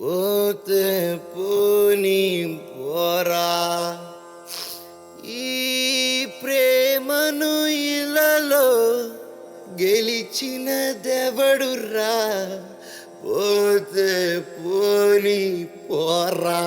పోతే పోని పోరా ఈ ప్రేమను ఇలలో గెలిచిన దెవడురా పోతే పోని పోరా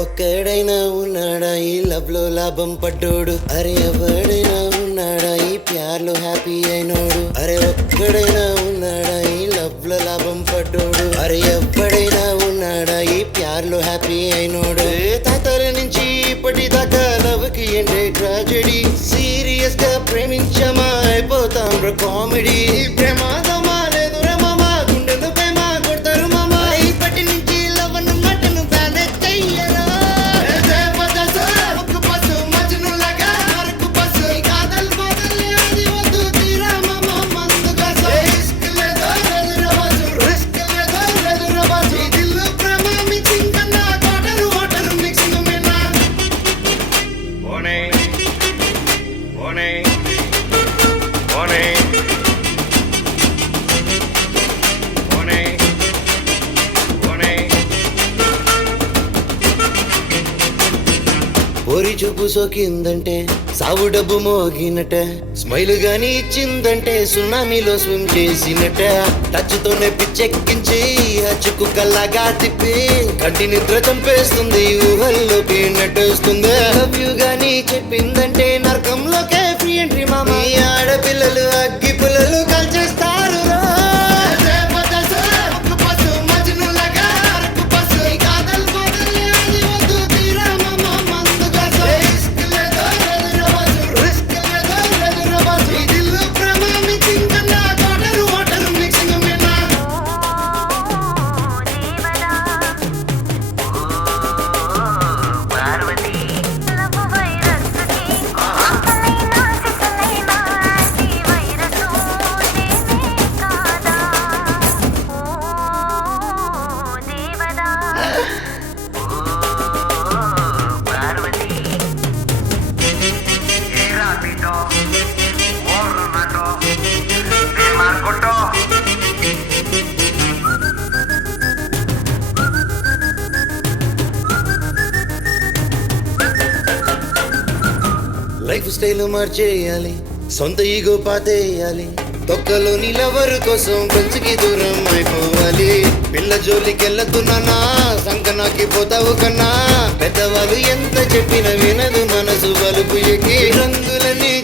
ఒక్కడైనా ఉన్నాడా ఈ లవ్ లో లాభం పడ్డోడు అరే ఎవడైనా ఉన్నాడా ఈ ప్యార్లో హ్యాపీ అయినోడు అరే ఒక్కడైనా ఉన్నాడా ఈ లవ్ లో లాభం పడ్డోడు అరే ఎవడైనా ఉన్నాడా ఈ ప్యార్లో హ్యాపీ అయినోడు తాతల నుంచి ఇప్పటిదాకా లవ్ కి ఏంటే ట్రాజెడీ సీరియస్ గా ప్రేమించమా అయిపోతాం కామెడీ ప్రమాదమా లేదు రమమా గుండెలు ప్రేమ కొడతారు మామా ఇప్పటి నుంచి లవ్ ను మటను బ్యానే చెయ్యరా ఓరి చూపు సోకిందంటే సావు డబ్బు మోగినట స్మైల్ గాని ఇచ్చిందంటే సునామీలో స్విమ్ చేసినట టచ్ తోనే పిచ్చెక్కించి హచ్చుకు కల్లాగా తిప్పి కంటి నిద్ర చంపేస్తుంది ఊహల్లోకి నటేస్తుంది లవ్ యు గాని చెప్పిందంటే నరకంలోకే ఫ్రీ ఎంట్రీ మామ ఈ ఆడపిల్లలు అగ్గి పుల్లలు కాల్చేస్తారు లైఫ్ స్టైల్ మార్చేయాలి సొంత ఈగో పాతేయాలి తొక్కలో నిలవరు కోసం పెంచుకి దూరం అయిపోవాలి పిల్ల జోలికెళ్ళతున్నా సంకనాకి పోతావు కన్నా పెద్దవాళ్ళు ఎంత చెప్పిన వినదు మనసు బలుపు ఎక్కి రంగులన్నీ